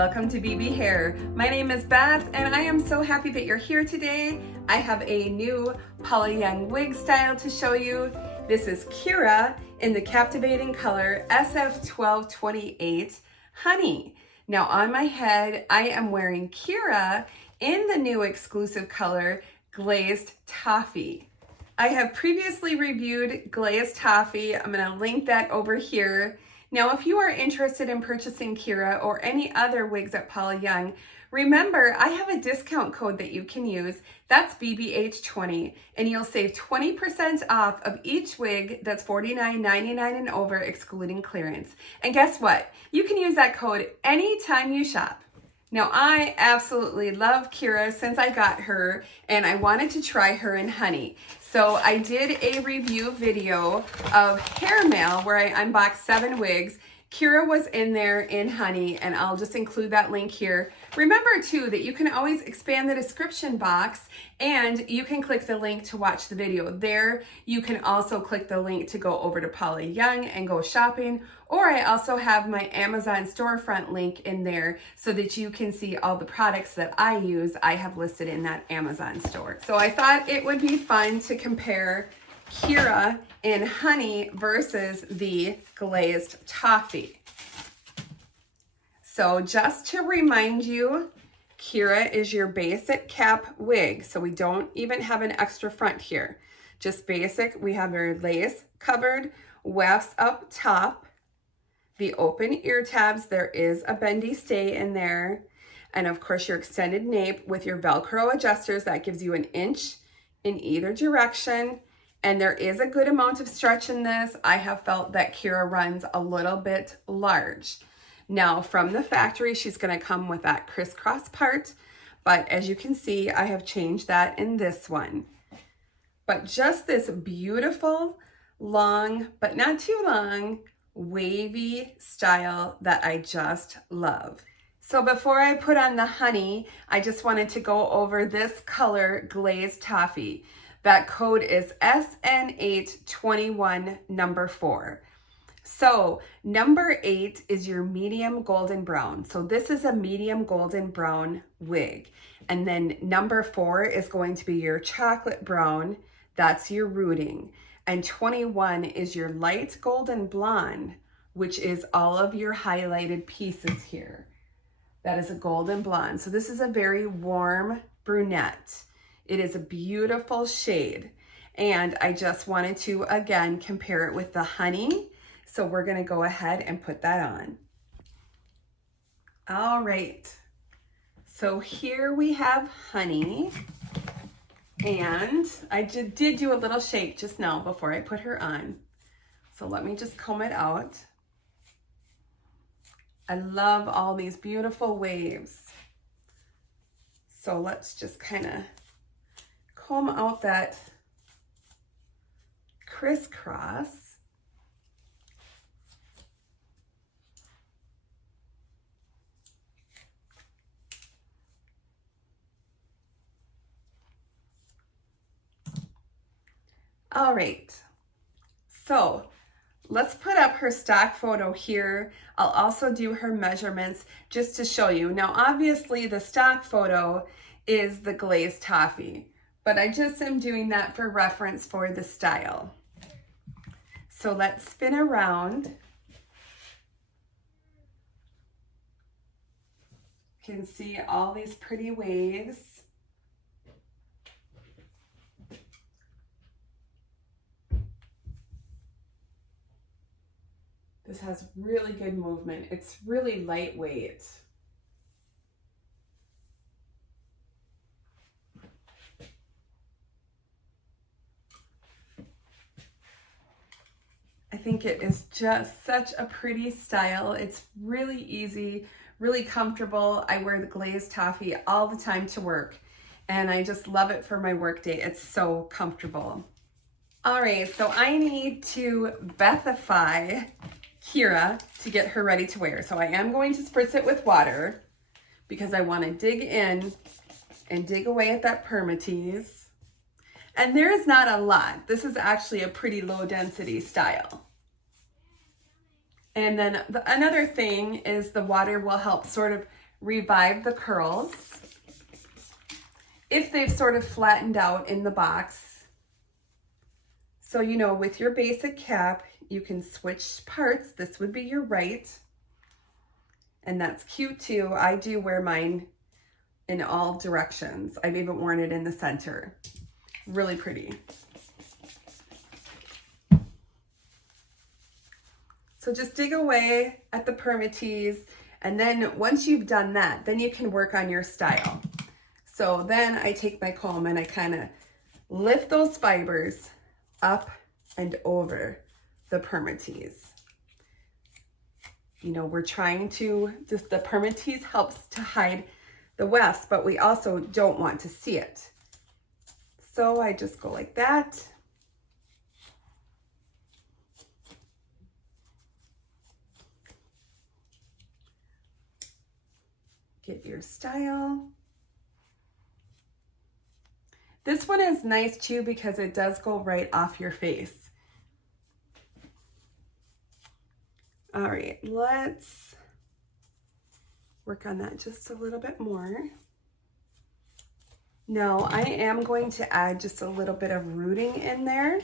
Welcome to BB Hair. My name is Beth and I am so happy that you're here today. I have a new Paula Young wig style to show you. This is KYRA in the captivating color SF12 28 Honey. Now on my head, I am wearing KYRA in the new exclusive color Glazed Toffee. I have previously reviewed Glazed Toffee. I'm going to link that over here. Now, if you are interested in purchasing KYRA or any other wigs at Paula Young, remember I have a discount code that you can use. That's BBH20, and you'll save 20% off of each wig that's $49.99 and over, excluding clearance. And guess what? You can use that code anytime you shop. Now, I absolutely love KYRA since I got her, and I wanted to try her in honey. So I did a review video of Hair Mail where I unboxed 7 wigs. KYRA was in there in honey, and I'll just include that link here. Remember too that you can always expand the description box and you can click the link to watch the video there. You can also click the link to go over to Paula Young and go shopping, or I also have my Amazon storefront link in there so that you can see all the products that I use. I have listed in that Amazon store. So I thought it would be fun to compare KYRA in honey versus the Glazed Toffee. So just to remind you, KYRA is your basic cap wig. So we don't even have an extra front here. Just basic. We have your lace covered wefts up top, the open ear tabs. There is a bendy stay in there. And of course your extended nape with your Velcro adjusters. That gives you 1 inch in either direction. And there is a good amount of stretch in this. I have felt that KYRA runs a little bit large. Now from the factory, she's gonna come with that crisscross part, but as you can see, I have changed that in this one. But just this beautiful, long, but not too long, wavy style that I just love. So before I put on the honey, I just wanted to go over this color, Glazed Toffee. That code is SN821 number 4. So number 8 is your medium golden brown. So this is a medium golden brown wig. And then number 4 is going to be your chocolate brown. That's your rooting. And 21 is your light golden blonde, which is all of your highlighted pieces here. That is a golden blonde. So this is a very warm brunette. It is a beautiful shade. And I just wanted to, again, compare it with the honey. So we're gonna go ahead and put that on. All right. So here we have honey. And I did do a little shake just now before I put her on. So let me just comb it out. I love all these beautiful waves. So let's just kind of comb out that crisscross. All right, so let's put up her stock photo here. I'll also do her measurements just to show you. Now, obviously the stock photo is the Glazed Toffee, but I just am doing that for reference for the style. So let's spin around. You can see all these pretty waves. This has really good movement. It's really lightweight. I think it is just such a pretty style. It's really easy, really comfortable. I wear the Glazed Toffee all the time to work, and I just love it for my work day. It's so comfortable. All right, so I need to Bethify KYRA to get her ready to wear. So I am going to spritz it with water because I want to dig in and dig away at that permatease. And there is not a lot. This is actually a pretty low density style. And then another thing is the water will help sort of revive the curls if they've sort of flattened out in the box. So, you know, with your basic cap, you can switch parts. This would be your right. And that's cute too. I do wear mine in all directions. I've even worn it in the center. Really pretty. So just dig away at the permatease, and then once you've done that, then you can work on your style. So then I take my comb and I kind of lift those fibers up and over the permatease. You know, we're trying to, just the permatease helps to hide the wefts, but we also don't want to see it. So I just go like that. Get your style. This one is nice too because it does go right off your face. All right, let's work on that just a little bit more. Now I am going to add just a little bit of rooting in there.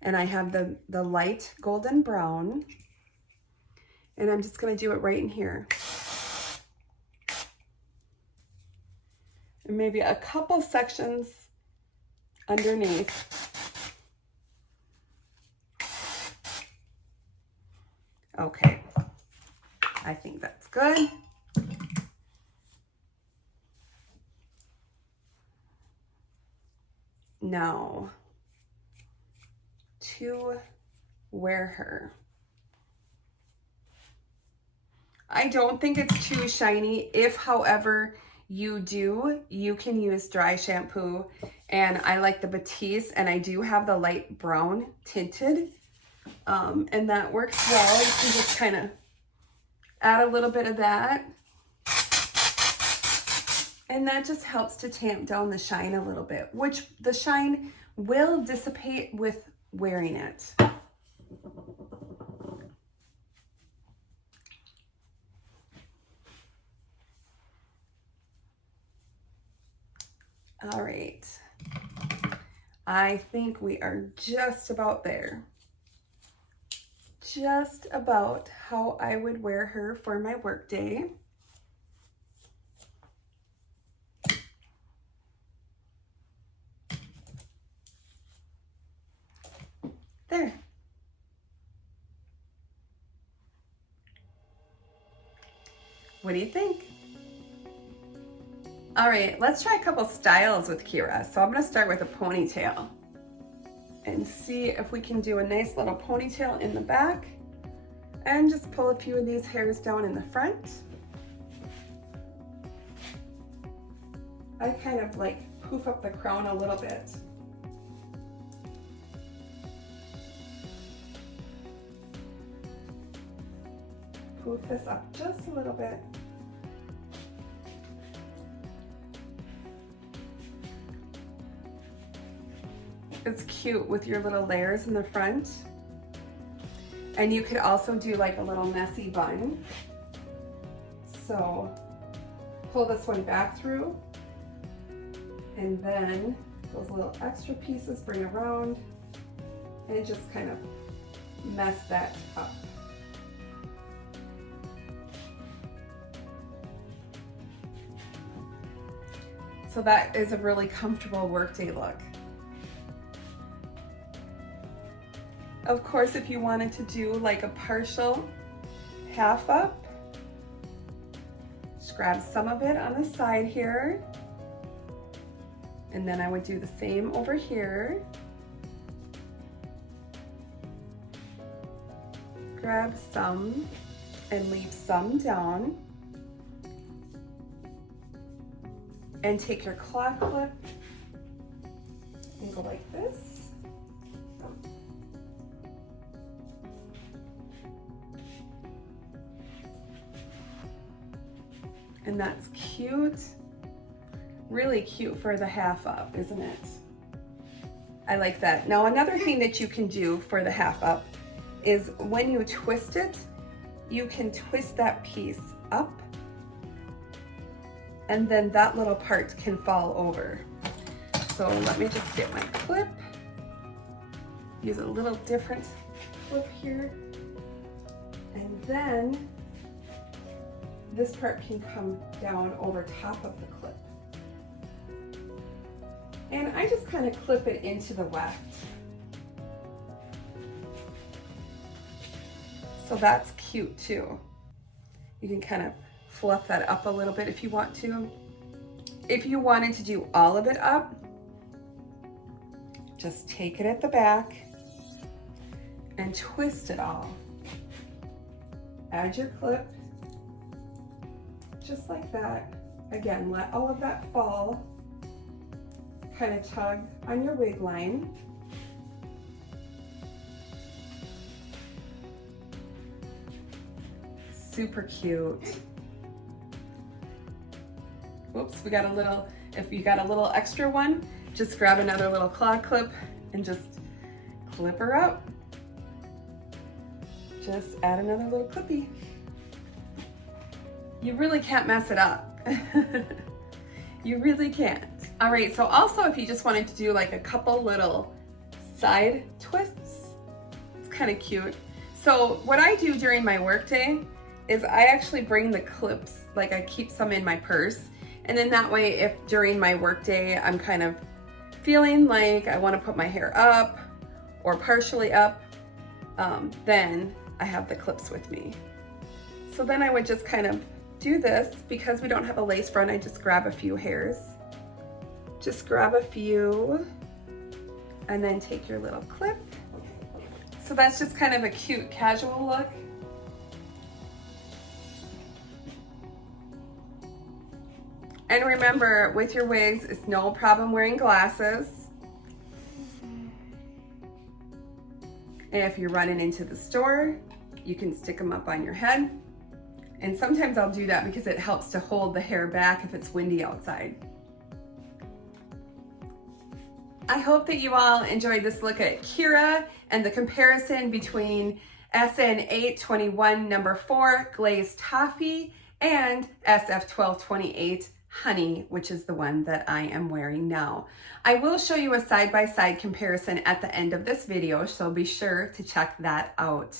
And I have the light golden brown. And I'm just gonna do it right in here. And maybe a couple sections underneath. Okay, I think that's good. Now, to wear her. I don't think it's too shiny. If, however, you do, you can use dry shampoo. And I like the BETH'S, and I do have the light brown tinted. And that works well. You can just kind of add a little bit of that. And that just helps to tamp down the shine a little bit, which the shine will dissipate with wearing it. All right, I think we are just about there. Just about how I would wear her for my work day. There. What do you think? All right, let's try a couple styles with KYRA. So I'm gonna start with a ponytail and see if we can do a nice little ponytail in the back and just pull a few of these hairs down in the front. I kind of like poof up the crown a little bit. Poof this up just a little bit. It's cute with your little layers in the front. And you could also do like a little messy bun. So pull this one back through, and then those little extra pieces bring around and just kind of mess that up. So that is a really comfortable workday look. Of course, if you wanted to do like a partial half up, just grab some of it on the side here. And then I would do the same over here. Grab some and leave some down. And take your claw clip and go like this. And that's cute. Really cute for the half up, isn't it? I like that. Now another thing that you can do for the half up is when you twist it, you can twist that piece up and then that little part can fall over. So let me just get my clip. Use a little different clip here. And then this part can come down over top of the clip. And I just kind of clip it into the weft. So that's cute too. You can kind of fluff that up a little bit if you want to. If you wanted to do all of it up, just take it at the back and twist it all. Add your clip, just like that. Again, let all of that fall. Kind of tug on your wig line. Super cute. Whoops, we got a little, if you got a little extra one, just grab another little claw clip and just clip her up. Just add another little clippy. You really can't mess it up. You really can't. All right, so also if you just wanted to do like a couple little side twists, it's kind of cute. So what I do during my workday is I actually bring the clips, like I keep some in my purse. And then that way, if during my workday, I'm kind of feeling like I want to put my hair up or partially up, then I have the clips with me. So then I would just kind of do this. Because we don't have a lace front, I just grab a few hairs. Just grab a few and then take your little clip. So that's just kind of a cute casual look. And remember, with your wigs, it's no problem wearing glasses. And if you're running into the store, you can stick them up on your head. And sometimes I'll do that because it helps to hold the hair back if it's windy outside. I hope that you all enjoyed this look at KYRA and the comparison between SN821 number 4 Glazed Toffee and SF1228 Honey, which is the one that I am wearing now. I will show you a side-by-side comparison at the end of this video, so be sure to check that out.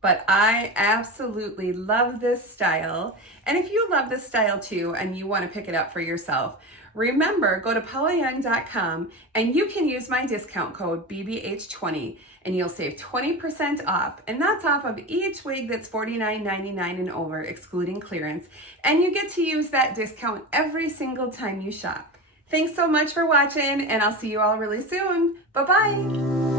But I absolutely love this style. And if you love this style too and you want to pick it up for yourself, remember, go to paulayoung.com and you can use my discount code BBH20 and you'll save 20% off. And that's off of each wig that's $49.99 and over, excluding clearance. And you get to use that discount every single time you shop. Thanks so much for watching, and I'll see you all really soon. Bye-bye.